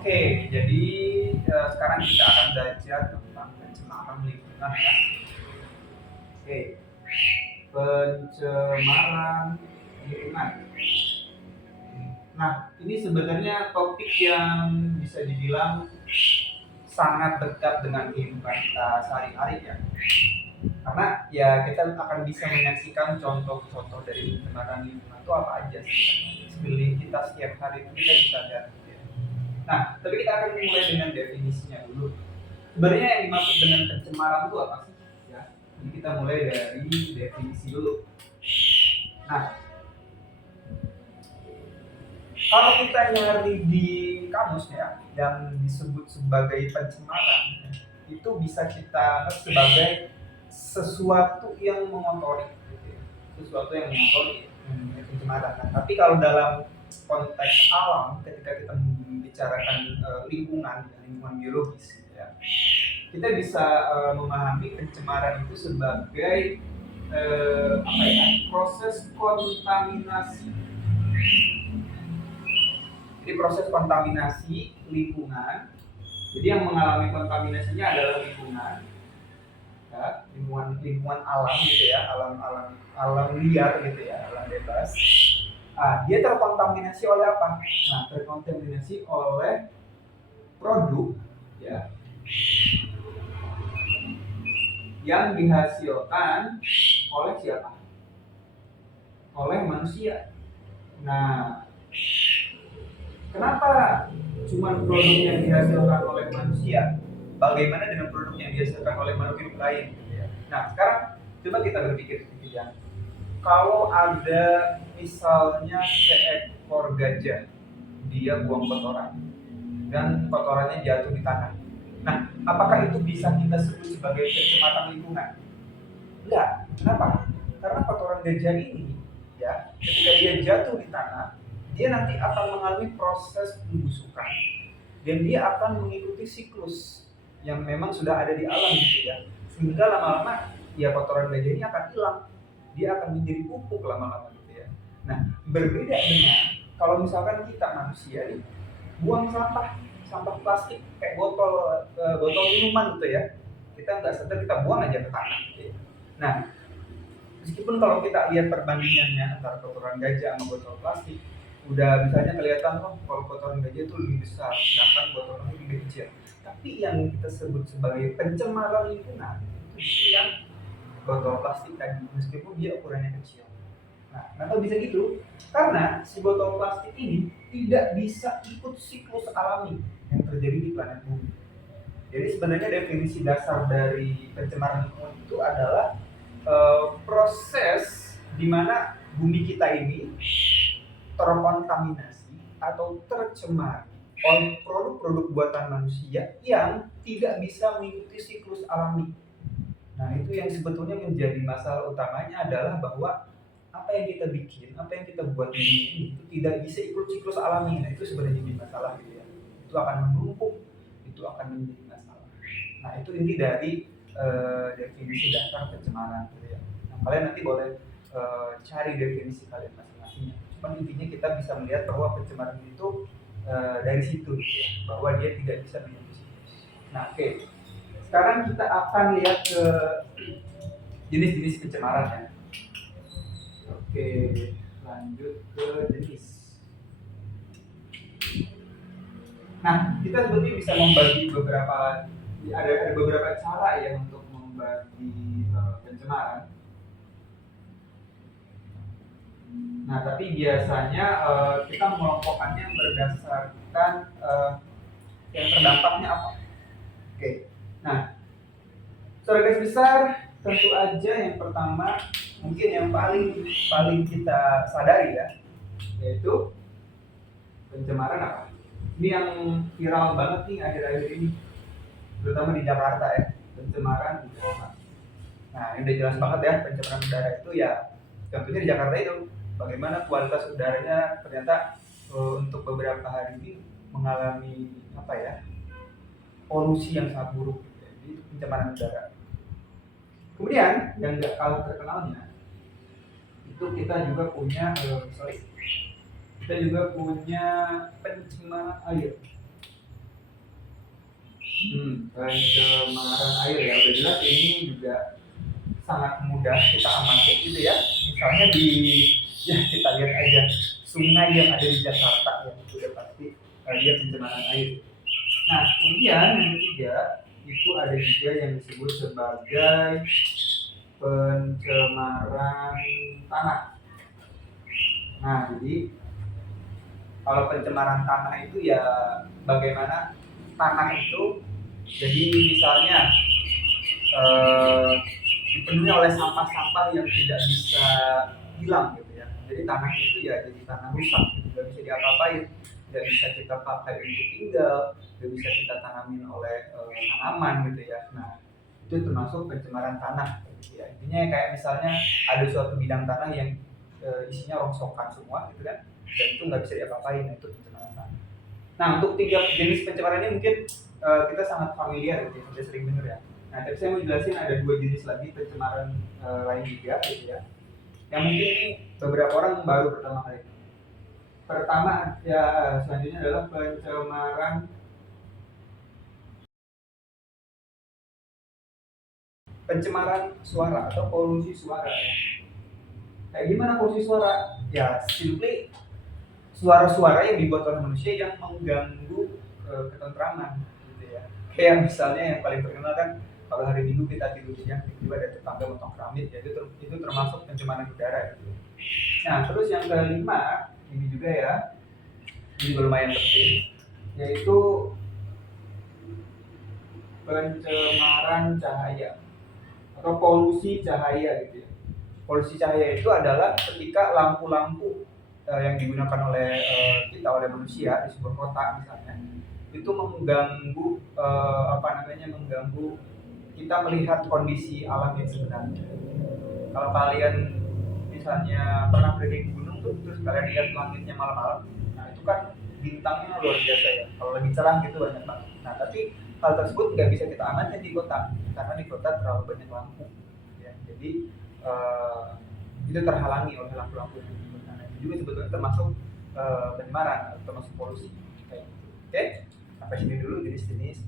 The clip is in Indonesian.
Oke, jadi sekarang kita akan belajar tentang pencemaran lingkungan ya. Oke, pencemaran lingkungan. Nah, ini sebenarnya topik yang bisa dibilang sangat dekat dengan kehidupan kita sehari-hari ya. Karena ya kita akan bisa menyaksikan contoh-contoh dari pencemaran lingkungan itu apa aja sebenarnya. Sekeliling kita setiap hari itu kita bisa lihat. Nah, tapi kita akan mulai dengan definisinya dulu. Sebenarnya yang dimaksud dengan pencemaran itu apa sih? Ya, jadi kita mulai dari definisi dulu. Nah, kalau kita nyari di kamus ya, yang disebut sebagai pencemaran, itu bisa kita anggap sebagai sesuatu yang mengotori, gitu ya. Sesuatu yang mengotori pencemaran. Nah, tapi kalau dalam konteks alam, ketika kita membicarakan lingkungan biologis, gitu ya, kita bisa memahami pencemaran itu sebagai proses kontaminasi. Jadi proses kontaminasi lingkungan. Jadi yang mengalami kontaminasinya adalah lingkungan, ya, lingkungan alam gitu ya, alam liar gitu ya, alam bebas. Dia terkontaminasi oleh apa? Nah, terkontaminasi oleh produk ya yang dihasilkan oleh siapa? Oleh manusia. Nah, kenapa cuma produk yang dihasilkan oleh manusia? Bagaimana dengan produk yang dihasilkan oleh makhluk hidup lain? Nah, sekarang coba kita berpikir sedikit ya. Kalau ada misalnya seekor gajah, dia buang kotoran dan kotorannya jatuh di tanah. Nah, apakah itu bisa kita sebut sebagai pencemaran lingkungan? Enggak. Kenapa? Karena kotoran gajah ini, ya, ketika dia jatuh di tanah, dia nanti akan mengalami proses pembusukan dan dia akan mengikuti siklus yang memang sudah ada di alam gitu ya, sehingga lama-lama ya kotoran gajah ini akan hilang, dia akan menjadi pupuk lama-lama gitu ya. Nah, berbeda dengan kalau misalkan kita manusia nih buang sampah plastik kayak botol minuman gitu ya, kita nggak sadar kita buang aja ke tanah gitu ya. Nah, meskipun kalau kita lihat perbandingannya antara kotoran gajah sama botol plastik, udah misalnya kelihatan kalau kotoran gajah itu lebih besar, sedangkan botolnya lebih kecil. Tapi yang kita sebut sebagai pencemaran lingkungan itu yang botol plastik tadi, meskipun dia ukurannya kecil. Nah, kenapa bisa gitu? Karena si botol plastik ini tidak bisa ikut siklus alami yang terjadi di planet bumi. Jadi sebenarnya definisi dasar dari pencemaran lingkungan itu adalah proses di mana bumi kita ini terkontaminasi atau tercemar oleh produk-produk buatan manusia yang tidak bisa mengikuti siklus alami. Nah, itu yang sebetulnya menjadi masalah utamanya adalah bahwa apa yang kita bikin, apa yang kita buat di dunia ini itu tidak bisa ikut siklus alami. Nah, itu sebenarnya jadi masalah gitu ya. Itu akan menumpuk, itu akan menjadi masalah. Nah, itu inti dari definisi dasar pencemaran gitu ya. Nah, kalian nanti boleh cari definisi kalian masing-masingnya. Cuman intinya kita bisa melihat bahwa pencemaran itu dari situ gitu ya, bahwa dia tidak bisa mengikuti siklus. Nah, oke. Sekarang kita akan lihat ke jenis-jenis pencemaran ya. Oke, lanjut ke jenis. Nah, kita sebetulnya bisa membagi ada beberapa cara ya untuk membagi pencemaran. Nah, tapi biasanya kita mengelompokkannya berdasarkan yang terdampaknya apa. Oke. Nah, secara garis besar tentu aja yang pertama mungkin yang paling kita sadari ya, yaitu pencemaran apa? Ini yang viral banget nih akhir-akhir ini, terutama di Jakarta ya, pencemaran udara. Nah, ini udah jelas banget ya, pencemaran udara itu ya, contohnya di Jakarta itu, bagaimana kualitas udaranya ternyata untuk beberapa hari ini mengalami polusi yang sangat buruk. Jadi itu pencemaran udara. Kemudian yang nggak kalah terkenalnya itu kita juga punya pencemaran air. Pencemaran air ya, udah jelas ini juga sangat mudah kita amati gitu ya. Misalnya di ya kita lihat aja sungai yang ada di Jakarta ya, sudah pasti dia pencemaran air. Nah, kemudian yang ketiga itu ada juga yang disebut sebagai pencemaran tanah. Nah, jadi kalau pencemaran tanah itu ya bagaimana tanah itu, jadi misalnya dipenuhi oleh sampah-sampah yang tidak bisa hilang gitu ya. Jadi tanahnya itu ya jadi tanah rusak, nggak bisa diapa-apain, nggak bisa kita pakai untuk tinggal, nggak bisa kita tanamin oleh tanaman gitu ya. Nah, itu termasuk pencemaran tanah gitu ya. Intinya kayak misalnya ada suatu bidang tanah yang isinya rongsokan semua gitu kan, dan itu nggak bisa diapa-apain, nah, itu pencemaran tanah. Nah, untuk tiga jenis pencemaran ini mungkin kita sangat familiar gitu ya, sudah sering dengar ya. Nah, tapi saya mau jelasin ada dua jenis lagi pencemaran lain juga gitu ya. Yang mungkin ini beberapa orang baru pertama kali. Pertama ya, selanjutnya adalah pencemaran suara atau polusi suara ya. Kayak gimana polusi suara? Ya, simply suara-suara yang dibuat oleh manusia yang mengganggu ketentraman gitu ya. Kayak misalnya yang paling terkenal kan kalau hari Minggu kita tidur siang tiba-tiba ada tetangga motong keramik ya, itu termasuk pencemaran udara gitu. Nah, terus yang kelima ini juga ya, ini juga lumayan penting, yaitu pencemaran cahaya atau polusi cahaya gitu ya. Polusi cahaya itu adalah ketika lampu-lampu yang digunakan oleh kita, oleh manusia di sebuah kota misalnya, itu mengganggu mengganggu kita melihat kondisi alam yang sebenarnya. Kalau kalian misalnya pernah pergi ke gunung tuh, terus kalian lihat langitnya malam-malam, nah itu kan bintangnya luar biasa ya. Kalau lebih cerah gitu banyak banget. Nah, tapi hal tersebut nggak bisa kita amati di kota karena di kota terlalu banyak lampu. Ya, jadi itu terhalangi oleh lampu-lampu itu. Nah, itu juga sebetulnya termasuk pencemaran, termasuk polusi. Oke, sampai sini dulu jenis-jenis